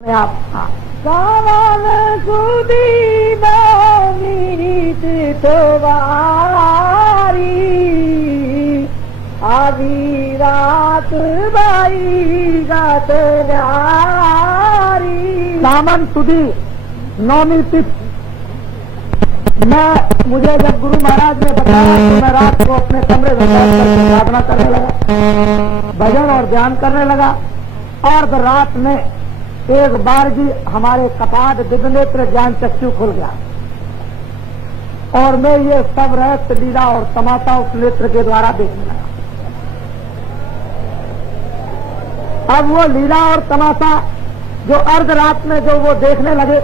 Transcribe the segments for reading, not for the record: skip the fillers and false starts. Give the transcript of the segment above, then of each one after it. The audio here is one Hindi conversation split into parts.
सावन सुदी मीत तवारी आधी रात बाई गात सावन सुदी नौमी तिथि मुझे जब गुरु महाराज ने बताया तो मैं रात को अपने कमरे में बैठकर साधना करने लगा, भजन और ध्यान करने लगा। और रात में एक बार जी हमारे कपाट दिव्य नेत्र ज्ञान चक्षु खुल गया और मैं ये सब रहस्य लीला और तमाशा उस नेत्र के द्वारा देखने लगा। अब वो लीला और तमाशा जो अर्ध रात में जो वो देखने लगे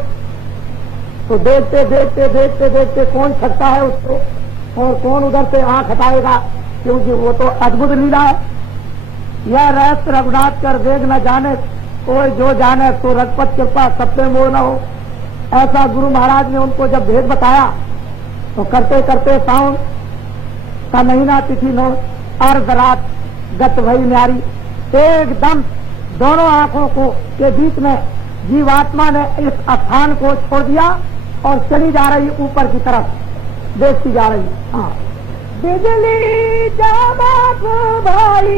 तो देखते देखते देखते देखते कौन सकता है उसको और कौन उधर से आंख हटाएगा, क्योंकि वो तो अद्भुत लीला है। यह रहस्य रघुनाथ कर देख न जाने कोई जो जाने तो रघुपत कृपा सब पे मोह न हो। ऐसा गुरु महाराज ने उनको जब भेद बताया तो करते करते सावन का महीना तिथि नो अर्ध रात गत भई न्यारी, एकदम दोनों आंखों को के बीच में जीवात्मा ने इस स्थान को छोड़ दिया और चली जा रही ऊपर की तरफ देखती जा रही। हाँ, बिजली चमक भाई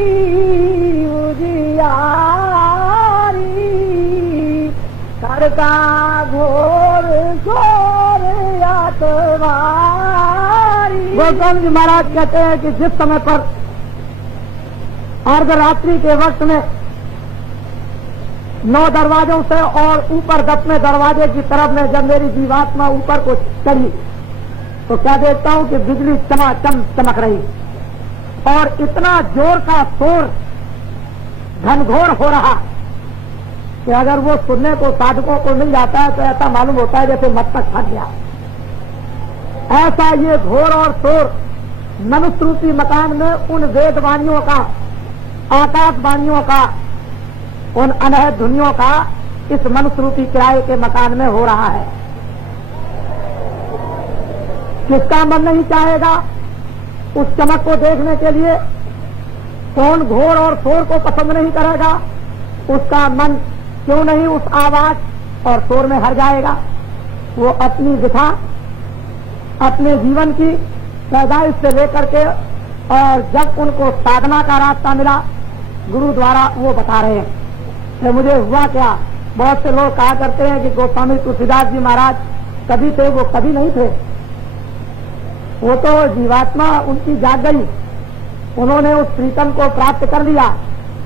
उजियारी करका घोर घोर यातवारी। गोस्वामी जी महाराज कहते हैं कि जिस समय पर अर्धरात्रि के वक्त में 9 दरवाजों से और ऊपर 10वें दरवाजे की तरफ में जब मेरी जीवात्मा ऊपर को चढ़ी तो क्या देखता हूं कि बिजली चमाचम चमक रही और इतना जोर का शोर घनघोर हो रहा कि अगर वो सुनने को साधकों को मिल जाता है तो ऐसा मालूम होता है जैसे मस्तक फट गया। ऐसा ये घोर और शोर मनुष्य मकान में उन वेदवाणियों का, आकाशवाणियों का, उन अनहद ध्वनियों का इस मनुष्य रूपी किराए के मकान में हो रहा है। किसका मन नहीं चाहेगा उस चमक को देखने के लिए? कौन घोर और शोर को पसंद नहीं करेगा? उसका मन क्यों नहीं उस आवाज और शोर में हर जाएगा? वो अपनी दिशा अपने जीवन की पैदाइश से लेकर के और जब उनको साधना का रास्ता मिला गुरु द्वारा वो बता रहे हैं कि मुझे हुआ क्या। बहुत से लोग कहा करते हैं कि गोस्वामी तुलसीदास जी महाराज कभी थे, वो कभी नहीं थे। वो तो जीवात्मा उनकी जाग गई, उन्होंने उस प्रीतम को प्राप्त कर लिया।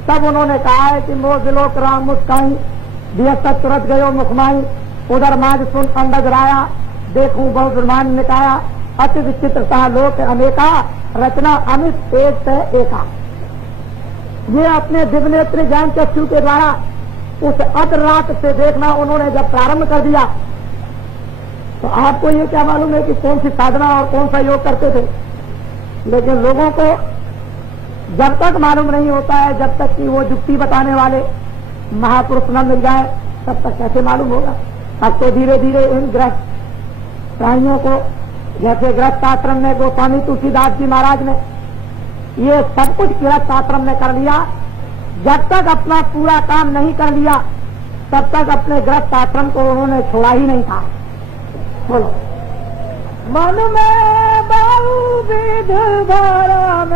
तब उन्होंने कहा है कि मोह दिलोक राम मुस्काई दिया तुरंत गयो मुखमाई, उधर माज सुन अंडज राया देखूं बहु ब्रह्मांड निकाया, अति विचित्रता लोक अनेका रचना अमित एक से एका। ये अपने दिव्य नेत्र ज्ञान चक्षु के द्वारा उस अर्ध रात से देखना उन्होंने जब प्रारंभ कर दिया तो आपको ये क्या मालूम है कि कौन सी साधना और कौन सा योग करते थे। लेकिन लोगों को जब तक मालूम नहीं होता है, जब तक कि वो युक्ति बताने वाले महापुरुष न मिल जाए तब तक कैसे मालूम होगा। अब तो धीरे धीरे इन गृहस्थ प्राणियों को, जैसे गृहस्थ आश्रम में गोस्वामी तुलसीदास जी महाराज ने ये सब कुछ गृहस्थ आश्रम में कर लिया, जब तक अपना पूरा काम नहीं कर लिया तब तक अपने गृहस्थ आश्रम को उन्होंने छोड़ा ही नहीं था। बोलो, मन में बहुविध भरम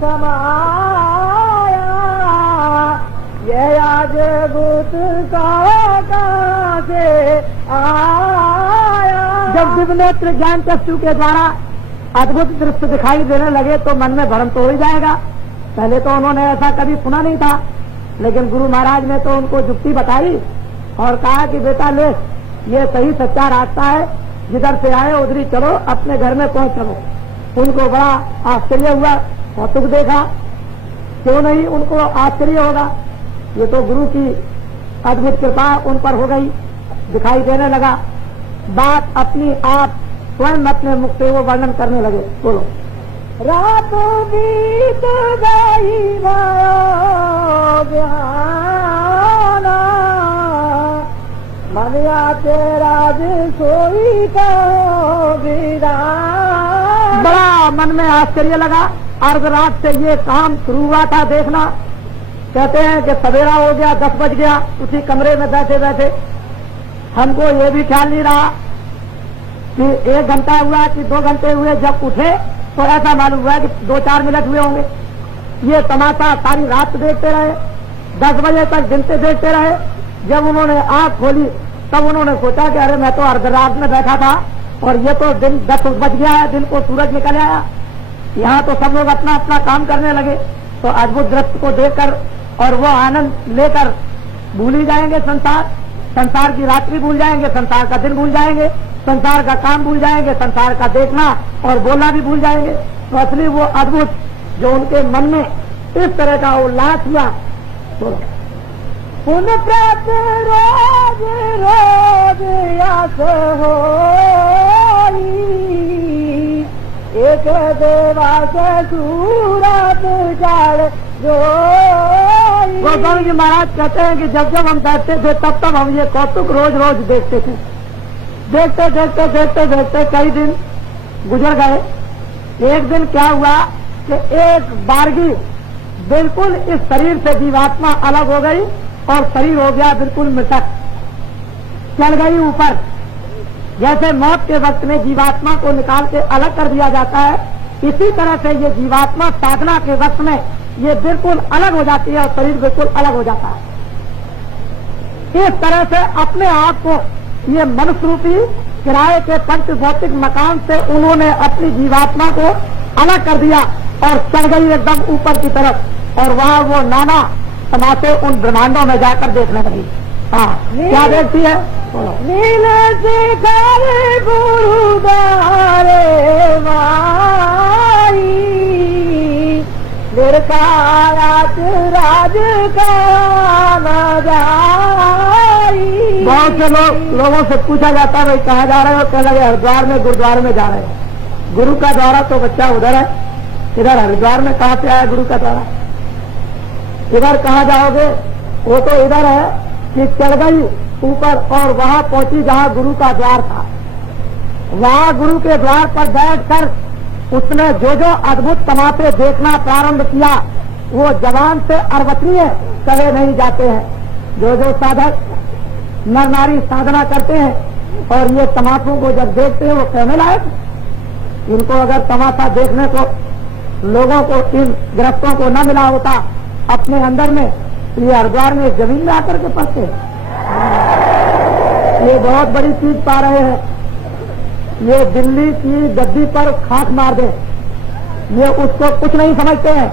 समाया, ये आज भूत का से आया। जब दिव्य नेत्र ज्ञान चक्षु के द्वारा अद्भुत दृश्य दिखाई देने लगे तो मन में भ्रम तो हो ही जाएगा। पहले तो उन्होंने ऐसा कभी सुना नहीं था, लेकिन गुरु महाराज ने तो उनको युक्ति बताई और कहा कि बेटा ले, ये सही सच्चा रास्ता है, जिधर से आए उधर ही चलो, अपने घर में पहुंच चलो। उनको बड़ा आश्चर्य हुआ, कौतुक देखा, क्यों नहीं उनको आश्चर्य होगा। ये तो गुरु की अद्भुत कृपा उन पर हो गई, दिखाई देने लगा। बात अपनी आप स्वयं अपने मुख से वो वर्णन करने लगे। बोलो, रात बीत गई मनिया तेरा सोई का बड़ा मन में आश्चर्य लगा। अर्ध रात से ये काम शुरू हुआ था देखना कहते हैं कि सवेरा हो गया, 10 बज गया, उसी कमरे में बैठे बैठे हमको ये भी ख्याल नहीं रहा कि 1 घंटा हुआ कि 2 घंटे हुए। जब उठे तो ऐसा मालूम हुआ कि 2-4 मिनट हुए होंगे। ये तमाशा सारी रात देखते रहे, 10 बजे तक गिनते देखते रहे। जब उन्होंने आंख खोली तब उन्होंने सोचा कि अरे मैं तो अर्धरात में बैठा था और ये तो दिन 10 बज गया है, दिन को सूरज निकल आया। यहाँ तो सब लोग अपना अपना काम करने लगे। तो अद्भुत दृश्य को देखकर और वो आनंद लेकर भूल ही जाएंगे संसार की रात्रि भूल जाएंगे, संसार का दिन भूल जाएंगे, संसार का काम भूल जाएंगे, संसार का देखना और बोलना भी भूल जाएंगे। तो असली वो अद्भुत जो उनके मन में इस तरह का उल्लास हुआ। पुन प्रत रोज रोज आस होई, एक देवा के सूरत जाड़ गोस्वामी जी महाराज कहते हैं कि जब जब हम बैठते थे तब तब हम ये कौतुक रोज रोज देखते थे। देखते देखते देखते देखते कई दिन गुजर गए। एक दिन क्या हुआ कि एक बारगी बिल्कुल इस शरीर से जीवात्मा अलग हो गई और शरीर हो गया बिल्कुल मृतक, चल गई ऊपर। जैसे मौत के वक्त में जीवात्मा को निकाल के अलग कर दिया जाता है, इसी तरह से ये जीवात्मा साधना के वक्त में ये बिल्कुल अलग हो जाती है और शरीर बिल्कुल अलग हो जाता है। इस तरह से अपने आप को ये मनुष्य रूपी किराए के पंच भौतिक मकान से उन्होंने अपनी जीवात्मा को अलग कर दिया और चढ़ गई एकदम ऊपर की तरफ और वहां वो नाना तमाशे उन ब्रह्मांडों में जाकर देखने लगी। हाँ, क्या देखती है? नील राज बहुत से लोगों से पूछा जाता है भाई कहाँ जा रहे हो? कहने लगे हरिद्वार में गुरुद्वारे में जा रहे हैं। गुरु का द्वारा तो बच्चा उधर है, इधर हरिद्वार में कहाँ से आया गुरु का द्वारा? इधर कहाँ जाओगे? वो तो इधर है कि चढ़ गई ऊपर और वहां पहुंची जहां गुरु का द्वार था। वहां गुरु के द्वार पर बैठकर उसने जो जो अद्भुत तमाशे देखना प्रारंभ किया वो जवान से अरवतनीय कहे नहीं जाते हैं। जो जो साधक नर नारी साधना करते हैं और ये तमाशों को जब देखते हैं वो कहने लायक। इनको अगर तमाशा देखने को लोगों को, इन ग्रस्तों को न मिला होता अपने अंदर में, ये हरिद्वार में जमीन में आकर के पड़ते। ये बहुत बड़ी चीज पा रहे हैं। ये दिल्ली की गद्दी पर खाक मार दे, ये उसको कुछ नहीं समझते हैं।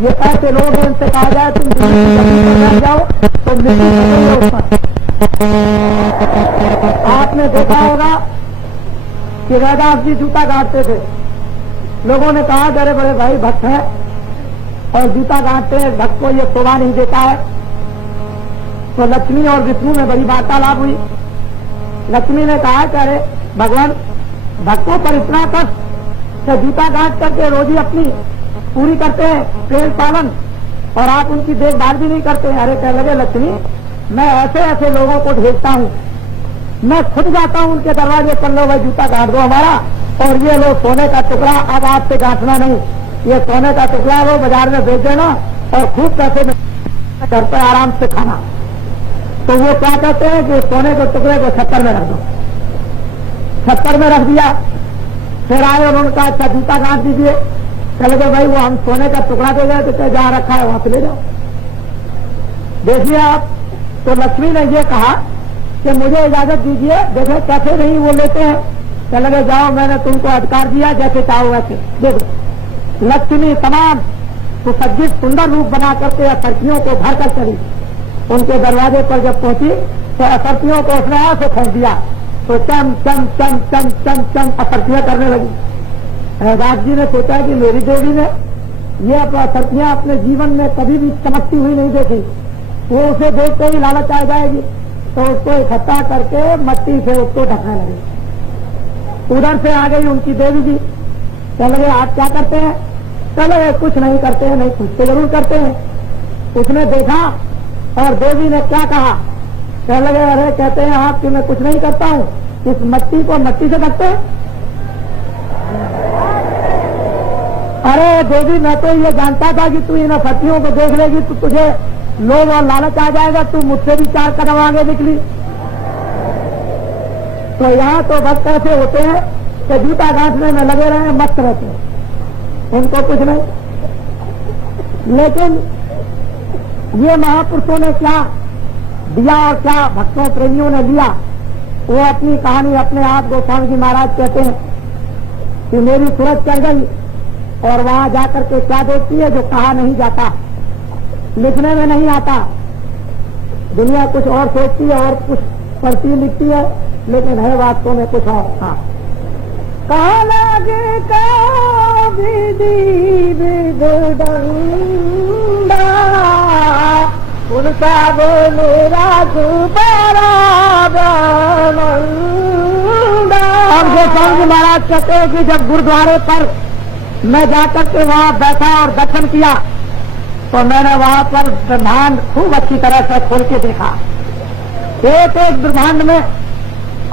ये ऐसे लोग हैं, इनसे कहा जाए तुम दिल्ली की गद्दी पर बैठ जाओ तो मिट्टी आपने देखा होगा कि रैदास जी जूता गाड़ते थे। लोगों ने कहा अरे बड़े भाई भक्त हैं और जूता गाड़ते हैं, भक्त को ये शोभा नहीं देता है। तो लक्ष्मी और विष्णु में बड़ी वार्तालाप हुई। लक्ष्मी ने कहा कि अरे भगवान, भक्तों पर इतना कष्ट कि जूता गांठ करके रोजी अपनी पूरी करते हैं प्रेम पालन और आप उनकी देखभाल भी नहीं करते। अरे कह लगे लक्ष्मी, मैं ऐसे ऐसे लोगों को भेजता हूँ, मैं खुद जाता हूँ उनके दरवाजे पर, लो भाई जूता गांठ दो हमारा, और ये लो सोने का टुकड़ा अब आपसे गांठना नहीं, ये सोने का टुकड़ा लो बाजार में बेच देना और खूब पैसे में घर पर आराम से खाना। तो वो क्या कहते हैं कि सोने के टुकड़े को छप्पर में रख दो। छप्पर में रख दिया। फिर आए उन्होंने कहा अच्छा जूता गांठ दीजिए। चले गए भाई वो हम सोने का टुकड़ा दे गए तो जहां रखा है वहां से ले जाओ। देखिए आप, तो लक्ष्मी ने ये कहा कि मुझे इजाजत दीजिए। देखे कैसे नहीं वो लेते हैं। चले गए जाओ, मैंने तुमको अधिकार दिया, जैसे चाहो वैसे। देखो लक्ष्मी तमाम सुसज्जित सुंदर रूप बना करके असरतियों को भर कर चली। उनके दरवाजे पर जब पहुंची तो असरतियों को उसने ऐसे फेंक दिया तो चम चम चम चम चम चम असरतियां करने लगी। रैदास जी ने सोचा कि मेरी देवी ने ये असरतियां अपने जीवन में कभी भी चमकती हुई नहीं देखी, वो उसे देखते ही लालच आ जाएगी। तो उसको इकट्ठा करके मट्टी से उसको ढकने लगे। उधर से आ गई उनकी देवी जी। कह लगे आप क्या करते हैं? चले कुछ नहीं करते हैं। नहीं कुछ तो जरूर करते हैं। उसने देखा और देवी ने क्या कहा? कह लगे अरे कहते हैं आप कि मैं कुछ नहीं करता हूँ, इस मट्टी को मट्टी से ढकते हैं। अरे देवी, मैं तो ये जानता था कि तू इन सतियों को देख लेगी तो तुझे लोभ और लालच आ जाएगा, तू मुझसे भी 4 कदम आगे निकली। तो यहाँ तो बस ऐसे होते हैं कि जूता गांठने में लगे रहे, मस्त रहते हैं, उनको कुछ नहीं। लेकिन ये महापुरुषों ने क्या दिया और क्या भक्तों प्रेमियों ने लिया, वो अपनी कहानी अपने आप गोस्वामी जी महाराज कहते हैं कि मेरी सूरत चढ़ गई और वहां जाकर के क्या देखती है जो कहा नहीं जाता, लिखने में नहीं आता। दुनिया कुछ और सोचती है और कुछ पढ़ती लिखती है, लेकिन है वास्तव में कुछ और। हाँ, कहा लगे का विधि विदुडंडा, उनका बोले राजू और गोस्वामी जी महाराज कहते हैं कि जब गुरुद्वारे पर मैं जाकर के वहां बैठा और दर्शन किया तो मैंने वहां पर ब्रह्मांड खूब अच्छी तरह से खोल के देखा। एक एक ब्रह्मांड में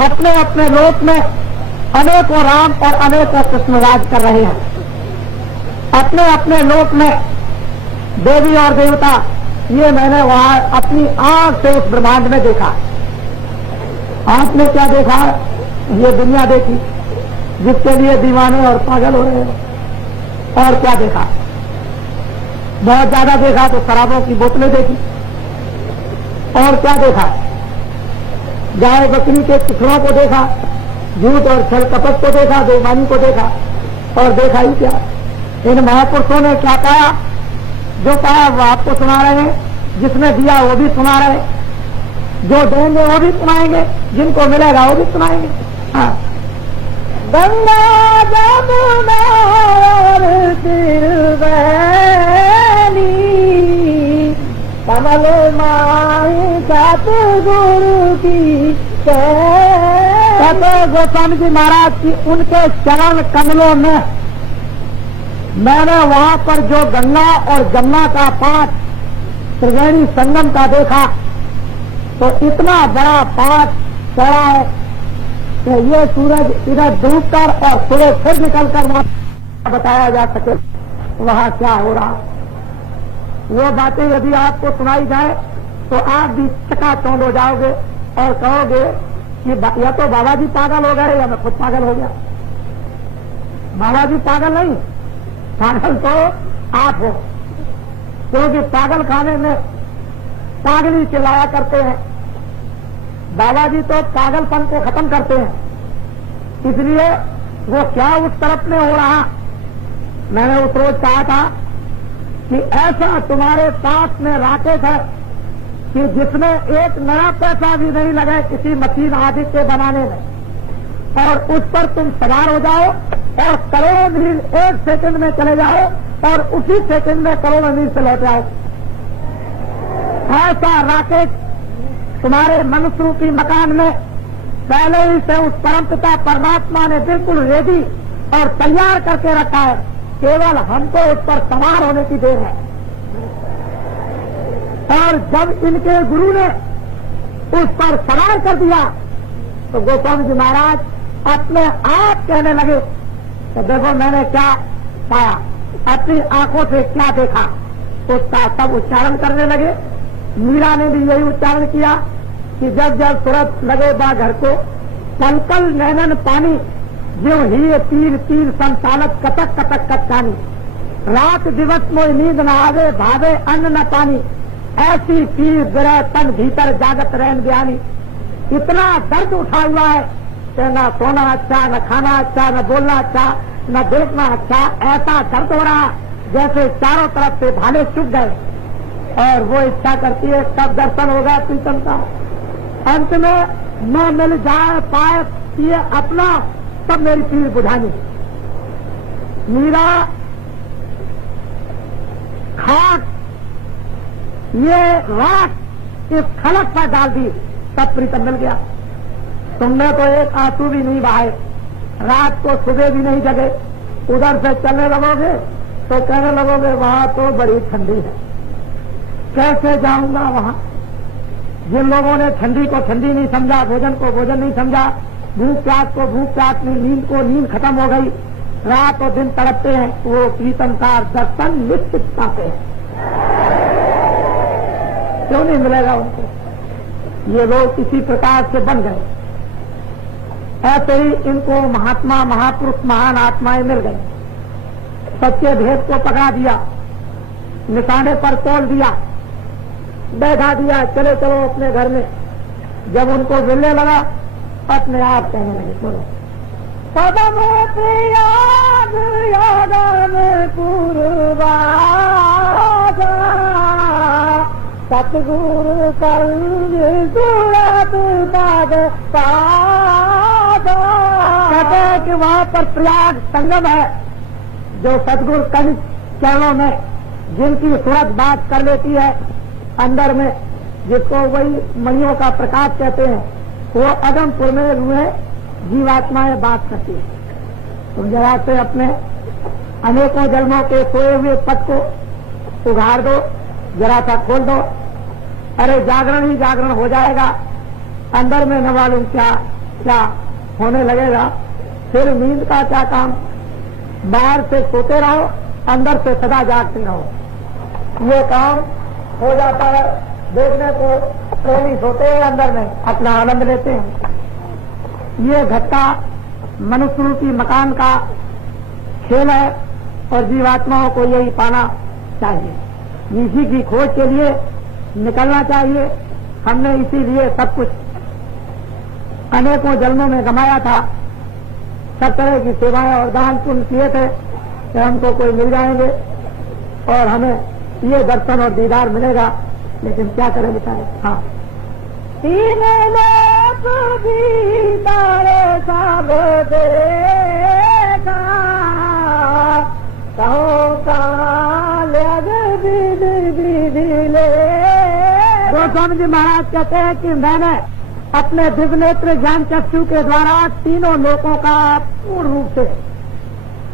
अपने अपने लोक में अनेकों राम और अनेकों कृष्ण राज कर रहे हैं। अपने अपने लोक में देवी और देवता, ये मैंने वहां अपनी आंख से उस ब्रह्मांड में देखा। आपने क्या देखा? ये दुनिया देखी जिसके लिए दीवाने और पागल हो रहे हैं। और क्या देखा? बहुत ज्यादा देखा तो शराबों की बोतलें देखी। और क्या देखा? गाय बकरी के टुकड़ों को देखा, झूठ और छल कपट को देखा, बेईमानी को देखा। और देखा ही क्या? इन महापुरुषों ने क्या पाया? जो पाया वो आपको सुना रहे हैं, जिसने दिया वो भी सुना रहे, जो देंगे वो भी सुनाएंगे, जिनको मिलेगा वो भी सुनाएंगे। हाँ, गंगा जमुना और तिरुवैनी, कमल माई सतगुरु की कहते गोस्वामी जी महाराज की उनके चरण कमलों में मैंने वहां पर जो गंगा और जमुना का पाठ त्रिवेणी संगम का देखा तो इतना बड़ा पाठ चढ़ा है कि ये सूरज इधर डूबकर और सूरज फिर निकलकर वहां बताया जा सके वहां क्या हो रहा। वो बातें यदि आपको सुनाई जाए तो आप भी चकाचौंध हो जाओगे और कहोगे कि या तो बाबा जी पागल हो गए या मैं खुद पागल हो गया। बाबा जी पागल नहीं, पागल तो आप हो, क्योंकि पागल खाने में पागली चिल्लाया करते हैं। बाबा जी तो पागलपन को खत्म करते हैं, इसलिए वो क्या उस तरफ में हो रहा। मैंने उस रोज कहा था कि ऐसा तुम्हारे पास में राकेश है कि जिसमें एक नया पैसा भी नहीं लगे किसी मशीन आदि के बनाने में, और उस पर तुम सवार हो जाओ और करोड़ों मील 1 सेकंड में चले जाओ और उसी सेकंड में करोड़ों मील से लौट आओ। ऐसा राकेश तुम्हारे मनुष्य रूपी मकान में पहले ही से उस परमपिता परमात्मा ने बिल्कुल रेडी और तैयार करके रखा है, केवल हमको उस पर सवार होने की देर है। और जब इनके गुरु ने उस पर सवार कर दिया तो गोस्वामी जी महाराज अपने आप कहने लगे तो देखो मैंने क्या पाया, अपनी आंखों से क्या देखा, उसका सब उच्चारण करने लगे। मीरा ने भी यही उच्चारण किया कि जब जब सूरत लगे बा घर को, पल पल नैनन पानी, ज्यों ही तीर तीर संचालक कतक कतक कटकानी, रात दिवस मोई नींद न आवे भावे अन्न न पानी, ऐसी पीर विरह तन भीतर जागत रहन ज्ञानी। इतना दर्द उठा हुआ है कि न सोना अच्छा, न खाना अच्छा, न बोलना अच्छा, न देखना अच्छा। ऐसा दर्द हो रहा जैसे चारों तरफ से भाले चुप गए, और वो इच्छा करती है कब दर्शन होगा प्रीतम का, अंत में न मिल जाए पाए ये अपना, तब मेरी पीर बुझानी। मीरा खाक ये रात इस खलक पर डाल दी, तब प्रीतम मिल गया। तुमने तो एक आंसू भी नहीं बहाए, रात को सुबह भी नहीं जगे, उधर से चलने लगोगे तो कहने लगोगे वहां तो बड़ी ठंडी है, कैसे जाऊंगा वहां। जिन लोगों ने ठंडी को ठंडी नहीं समझा, भोजन को भोजन नहीं समझा, भूख प्यास को भूख प्यास नहीं, नींद को नींद खत्म हो गई, रात और दिन तड़पते हैं, वो कीर्तनकार दर्शन निश्चित पाते हैं। क्यों नहीं मिलेगा उनको? ये लोग इसी प्रकार से बन गए। ऐसे ही इनको महात्मा, महापुरुष, महान आत्माएं मिल गई, सच्चे भेद को पकड़ा दिया, निशाने पर तोल दिया, बैठा दिया, चले चलो अपने घर में। जब उनको मिलने लगा अपने आप कहने लगे, बोलो पदम प्रियाद यादम पूर्वाजा सतगुरु कहते हैं कि वहां पर प्रयाग संगम है, जो सतगुरु कंज चरणों में जिनकी सूरत बात कर लेती है अंदर में, जिसको वही मणियों का प्रकाश कहते हैं, वो अगमपुर में हुए जीवात्माएं बात करती है। तुम जरा से अपने अनेकों जन्मों के सोए हुए पद को उघाड़ दो, जरा सा खोल दो, अरे जागरण ही जागरण हो जाएगा। अंदर में न मालूम क्या क्या होने लगेगा। फिर नींद का क्या काम? बाहर से सोते रहो, अंदर से सदा जागते रहो। ये काम हो जाता है। देखने को प्रेमी सोते हैं, अंदर में अपना आनंद लेते हैं। ये घटका मनुष्य रूपी मकान का खेल है और जीवात्माओं को यही पाना चाहिए। इसी की खोज के लिए निकलना चाहिए। हमने इसीलिए सब कुछ अनेकों जन्मों में गंवाया था, सब तरह की सेवाएं और दान पुण्य किए थे कि हमको कोई मिल जाएंगे और हमें ये दर्शन और दीदार मिलेगा। लेकिन क्या करें बेचारे। हाँ, तीन लोग दीदारे सब देखा, कहो गोस्वामी जी महाराज कहते हैं कि मैंने अपने दिव्य नेत्र ज्ञान चक्षु के द्वारा तीनों लोकों का पूर्ण रूप से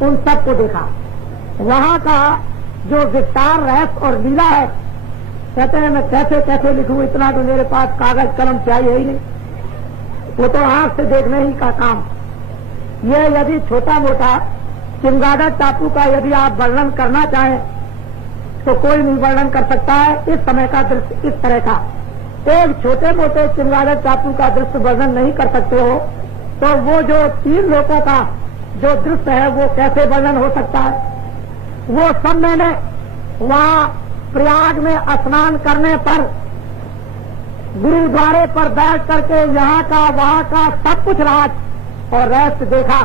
उन सबको देखा। वहाँ का जो विस्तार रहस्य और लीला है, कहते हैं मैं कैसे कैसे लिखूं, इतना तो मेरे पास कागज कलम चाहिए ही नहीं, वो तो आंख से देखने ही का काम। ये यदि छोटा मोटा चिमगादड़ टापू का यदि आप वर्णन करना चाहें तो कोई नहीं वर्णन कर सकता है। इस समय का दृश्य इस तरह का, एक छोटे मोटे चिमगादड़ टापू का दृश्य वर्णन नहीं कर सकते हो, तो वो जो तीन लोगों का जो दृश्य है वो कैसे वर्णन हो सकता है। वो सब मैंने वहाँ प्रयाग में स्नान करने पर गुरुद्वारे पर बैठ करके यहाँ का वहाँ का सब कुछ राज और रहस्य देखा।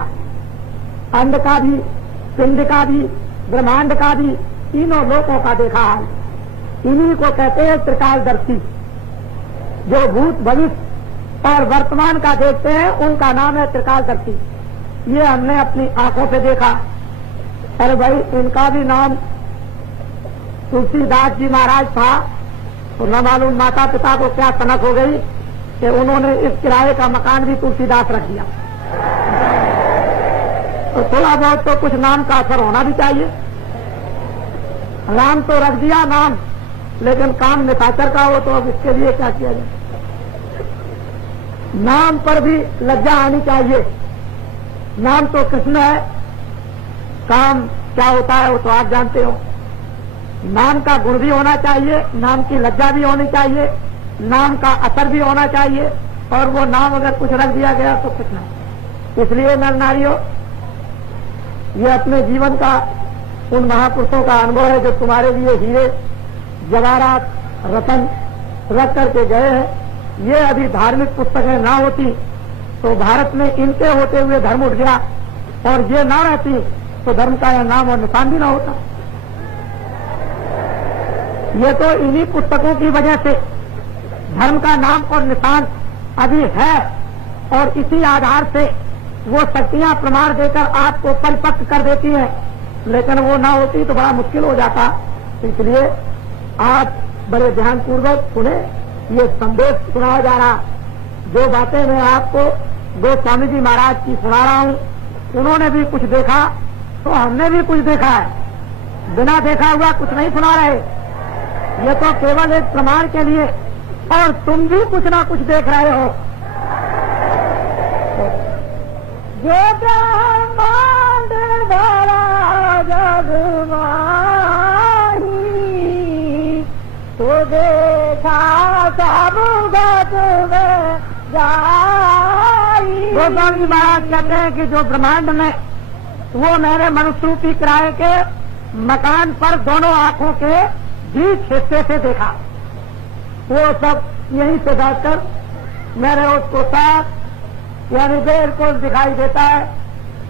अंड का भी, पिंड का भी, ब्रह्मांड का भी, तीनों लोकों का देखा है। इन्हीं को कहते हैं त्रिकालदर्शी। जो भूत भविष्य और वर्तमान का देखते हैं उनका नाम है त्रिकालदर्शी। ये हमने अपनी आंखों से देखा। अरे भाई, इनका भी नाम तुलसीदास जी महाराज था, तो न मालूम माता पिता को क्या सनक हो गई कि उन्होंने इस किराए का मकान भी तुलसीदास रख दिया। तो थोड़ा बहुत तो कुछ नाम का असर होना भी चाहिए। राम तो रख दिया नाम, लेकिन काम निशाचर का हो तो अब इसके लिए क्या किया जाए। नाम पर भी लज्जा आनी चाहिए। नाम तो कृष्ण है, काम क्या होता है वो तो आप जानते हो। नाम का गुण भी होना चाहिए, नाम की लज्जा भी होनी चाहिए, नाम का असर भी होना चाहिए, और वो नाम अगर कुछ रख दिया गया तो कुछ नहीं। इसलिए नर नारियों, ये अपने जीवन का उन महापुरुषों का अनुभव है जो तुम्हारे लिए हीरे जवाहरात रतन रख करके गए हैं। ये अभी धार्मिक पुस्तकें ना होती तो भारत में इनके होते हुए धर्म उठ गया, और ये ना रहती तो धर्म का यह नाम और निशान भी ना होता। ये तो इन्हीं पुस्तकों की वजह से धर्म का नाम और निशान अभी है, और इसी आधार से वो शक्तियां प्रमाण देकर आपको परिपक्व कर देती हैं। लेकिन वो ना होती तो बड़ा मुश्किल हो जाता। इसलिए आप बड़े ध्यानपूर्वक सुने, ये संदेश सुनाया जा रहा। जो बातें मैं आपको गोस्वामी जी महाराज की सुना रहा हूँ, उन्होंने भी कुछ देखा तो हमने भी कुछ देखा है। बिना देखा हुआ कुछ नहीं सुना रहे। ये तो केवल एक प्रमाण के लिए, और तुम भी कुछ ना कुछ देख रहे हो। जो ब्रह्मांड जग माही तो देखा सब गत में जाई। गोस्वामी महाराज कहते हैं कि जो ब्रह्मांड में वो मैंने मनुष्य रूपी किराए के मकान पर दोनों आंखों के बीच हिस्से से देखा। वो सब यहीं से बैठकर मैंने उसको साफ यानी बिल्कुल दिखाई देता है।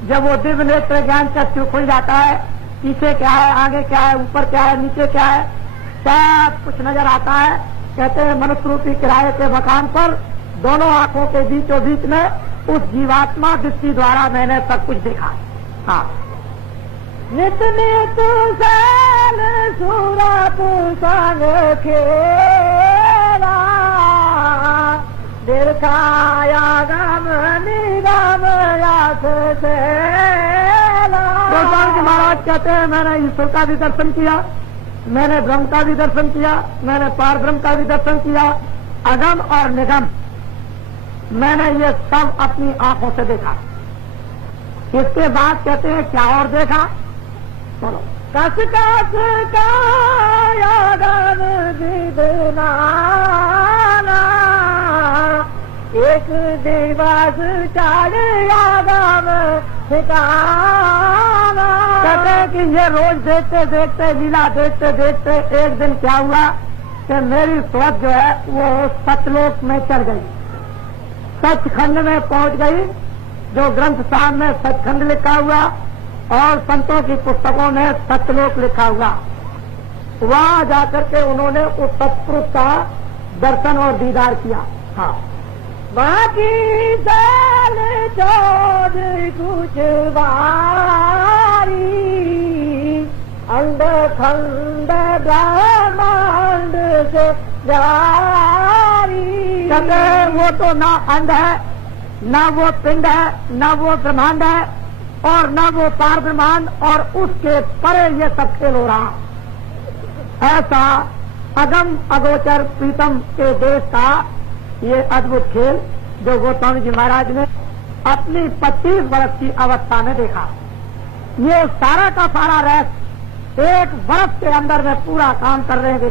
जब वो दिव्य नेत्र ज्ञान चक्षु खुल जाता है, पीछे क्या है, आगे क्या है, ऊपर क्या है, नीचे क्या है, सब कुछ नजर आता है। कहते हैं मनुष्य रूपी किराए के मकान पर दोनों आंखों के बीचों बीच में उस जीवात्मा दृष्टि द्वारा मैंने सब कुछ देखा। हाँ, नित नित सल सूरत संग खेला दिखाया गम निगम यास से। गोस्वामी जी महाराज कहते हैं मैंने ईश्वर का भी दर्शन किया, मैंने ब्रह्म का भी दर्शन किया, मैंने पार ब्रह्म का भी दर्शन किया, अगम और निगम मैंने ये सब अपनी आंखों से देखा। इसके बाद कहते हैं क्या और देखा, बोलो। कस कस कायागम विदना एक दिवस चार यागम ठिकाना। कहते हैं कि ये रोज देखते देखते लीला देखते देखते एक दिन क्या हुआ कि मेरी सोच जो है वो सतलोक में चढ़ गई, सचखंड में पहुंच गई। जो ग्रंथ साहब में सचखंड लिखा हुआ और संतों की पुस्तकों में सतलोक लिखा हुआ, वहां जाकर के उन्होंने उस सतपुरुष का दर्शन और दीदार किया। हाँ, बाकी साल चौद कुछ बारी अंड खंड ब्रह्मांड से जारी। कहते वो तो ना अंड है, ना वो पिंड है, ना वो ब्रह्मांड है और ना वो पार ब्रह्मांड और उसके परे ये सब खेल हो रहा। ऐसा अगम अगोचर प्रीतम के देश का ये अद्भुत खेल जो गोस्वामी जी महाराज ने अपनी 25 वर्ष की अवस्था में देखा। ये सारा का सारा रहस्य एक वर्ष के अंदर में पूरा काम कर रहे थे।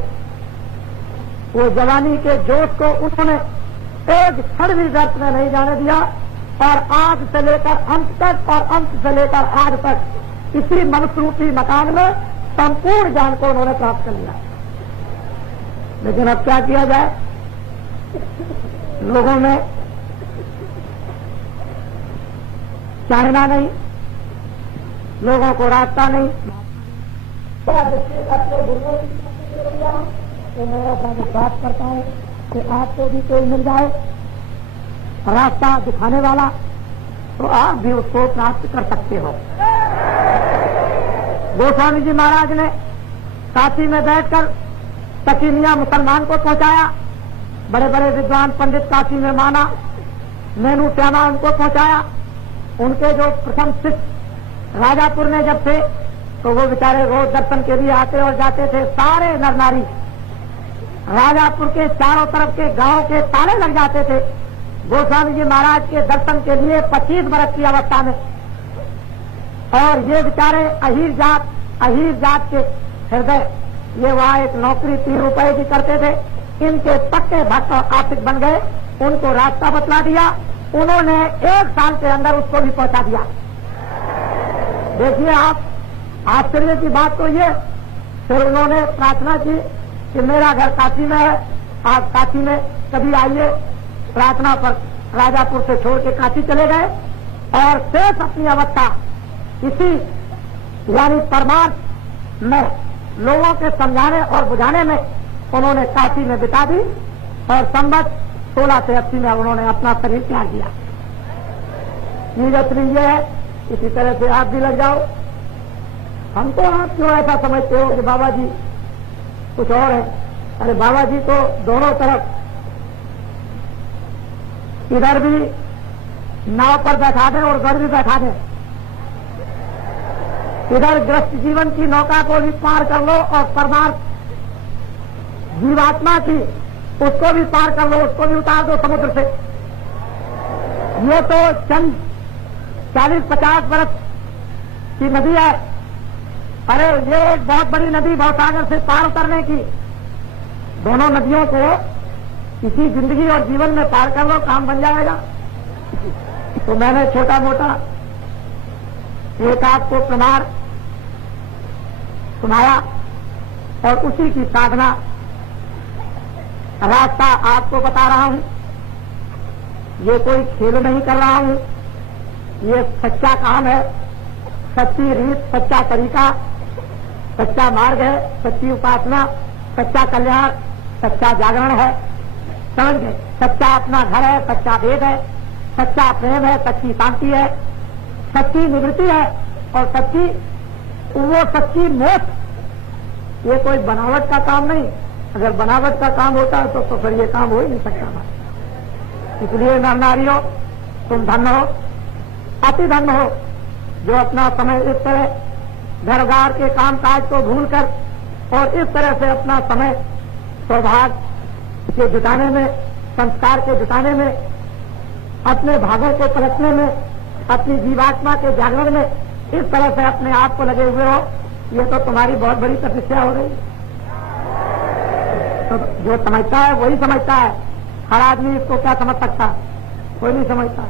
वो जवानी के जोश को उन्होंने एक क्षण भी व्यर्थ में नहीं जाने दिया और आज से लेकर अंत तक और अंत से लेकर आज तक इसी मनुष्य रूपी मकान में संपूर्ण ज्ञान को उन्होंने प्राप्त कर लिया। लेकिन अब क्या किया जाए, लोगों में चाहना नहीं, लोगों को रास्ता नहीं। तो मैं अपना बात करता हूँ कि आपको भी कोई मिल जाए रास्ता दिखाने वाला तो आप भी उसको प्राप्त कर सकते हो। गोस्वामी जी महाराज ने काशी में बैठकर तकीनिया मुसलमान को पहुंचाया, बड़े बड़े विद्वान पंडित काशी में माना, मेनू श्यामा उनको पहुंचाया। उनके जो प्रथम शिष्य राजापुर में जब थे तो वो बेचारे रोज दर्शन के लिए आते और जाते थे। सारे नर नारी राजापुर के चारों तरफ के गांव के ताले लग जाते थे गोस्वामी जी महाराज के दर्शन के लिए 25 वर्ष की अवस्था में। और ये बेचारे अहीर जात के हृदय, ये वहां एक नौकरी 3 रुपए की करते थे, इनके पक्के भक्त आशिक बन गए। उनको रास्ता बतला दिया, उन्होंने 1 साल के अंदर उसको भी पहुंचा दिया। देखिए आप, आश्चर्य की बात तो ये, फिर उन्होंने प्रार्थना की कि मेरा घर काशी में है, आप काशी में कभी आइए। प्रार्थना पर राजापुर से छोड़ के काशी चले गए और शेष अपनी अवस्था इसी यानी परमार्थ में लोगों के समझाने और बुझाने में उन्होंने काशी में बिता दी और संवत 16 से 80 में उन्होंने अपना शरीर त्याग दिया। चीज असली ये है, इसी तरह से आप भी लग जाओ। हमको आप क्यों ऐसा समझते हो कि बाबा जी कुछ और है? अरे बाबा जी तो दोनों तरफ, इधर भी नाव पर बैठा दें और उधर भी बैठा दें। इधर ग्रस्त जीवन की नौका को भी पार कर लो और परमार्थ जीवात्मा की उसको भी पार कर लो, उसको भी उतार दो समुद्र से। ये तो चंद 40-50 वर्ष की नदी है। अरे ये एक बहुत बड़ी नदी भवसागर से पार उतरने की, दोनों नदियों को इसी जिंदगी और जीवन में पार कर लो, काम बन जाएगा। तो मैंने छोटा मोटा एक आपको प्रमाण सुनाया और उसी की साधना रास्ता आपको बता रहा हूं। ये कोई खेल नहीं कर रहा हूं, ये सच्चा काम है, सच्ची रीत, सच्चा तरीका, सच्चा मार्ग है, सच्ची उपासना, सच्चा कल्याण, सच्चा जागरण है। समझ गए? सच्चा अपना घर है, सच्चा वेद है, सच्चा प्रेम है, सच्ची शांति है, सच्ची निवृत्ति है और वो सच्ची मोक्ष। ये कोई बनावट का काम नहीं। अगर बनावट का काम होता है तो फिर ये काम हो ही नहीं सकता। इसलिए नर नारियों, तुम धन्य हो, अति धन्य हो, जो अपना समय इस तरह घरगार के कामकाज को भूलकर और इस तरह से अपना समय सौभाग्य के जुटाने में, संस्कार के जुटाने में, अपने भागों को पलटने में, अपनी जीवात्मा के जागरण में इस तरह से अपने आप को लगे हुए हो। ये तो तुम्हारी बहुत बड़ी तपस्या हो रही। तो जो समझता है वही समझता है, हर आदमी इसको क्या समझ सकता, कोई नहीं समझता।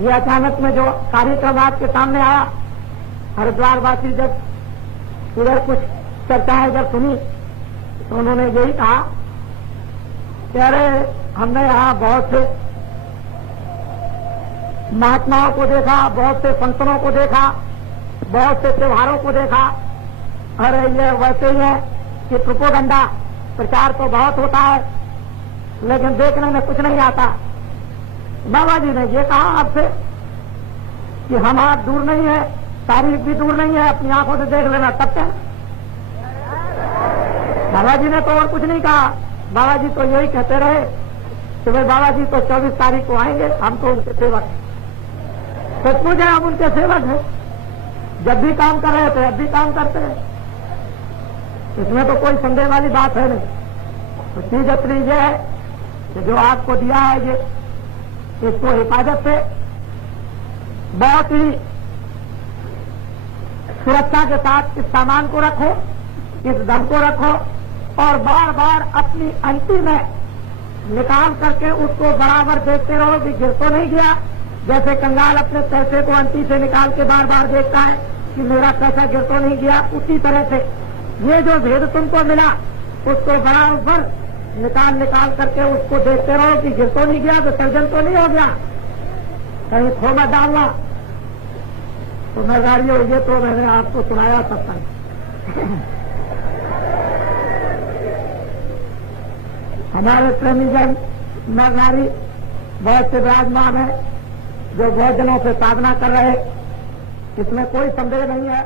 ये अचानक में जो कार्यक्रम आपके सामने आया, हरिद्वारवासी जब उधर कुछ चर्चाएं जब सुनी तो उन्होंने यही कहा कि अरे हमने यहाँ बहुत से महात्माओं को देखा, बहुत से संतों को देखा, बहुत से त्योहारों को देखा। अरे ये वैसे ही है कि प्रोपेगेंडा प्रचार तो बहुत होता है लेकिन देखने में कुछ नहीं आता। बाबा जी ने ये कहा आपसे कि हम आप दूर नहीं है, तारीफ भी दूर नहीं है, अपनी आंखों से देख लेना तब क्या। बाबा जी ने तो और कुछ नहीं कहा। बाबा जी तो यही कहते रहे कि भाई बाबा जी तो 24 तारीख को आएंगे, हम तो उनके सेवक हैं। सचमुच है, हम उनके सेवक हैं। जब भी काम कर रहे थे अब भी काम करते हैं, इसमें तो कोई संदेह वाली बात है नहीं। तो चीज अपनी ये है कि जो आपको दिया है ये, इसको हिफाजत से बहुत ही सुरक्षा के साथ इस सामान को रखो, इस धन को रखो और बार बार अपनी अंटी में निकाल करके उसको बराबर देखते रहो कि गिर तो नहीं गया। जैसे कंगाल अपने पैसे को अंटी से निकाल के बार बार देखता है कि मेरा पैसा गिर तो नहीं गया, उसी तरह से ये जो भेद तुमको मिला उसको बराबर निकाल निकाल करके उसको देखते रहो कि गिर तो नहीं गया, विसर्जन तो नहीं हो गया, कहीं खो मत डालना। तो नरनारियों, ये तो मैंने आपको सुनाया सत्संग। हमारे प्रेमीजन नरनारी बहुत से विराजमान है जो बहुत दिनों से साधना कर रहे, इसमें कोई संदेह नहीं है।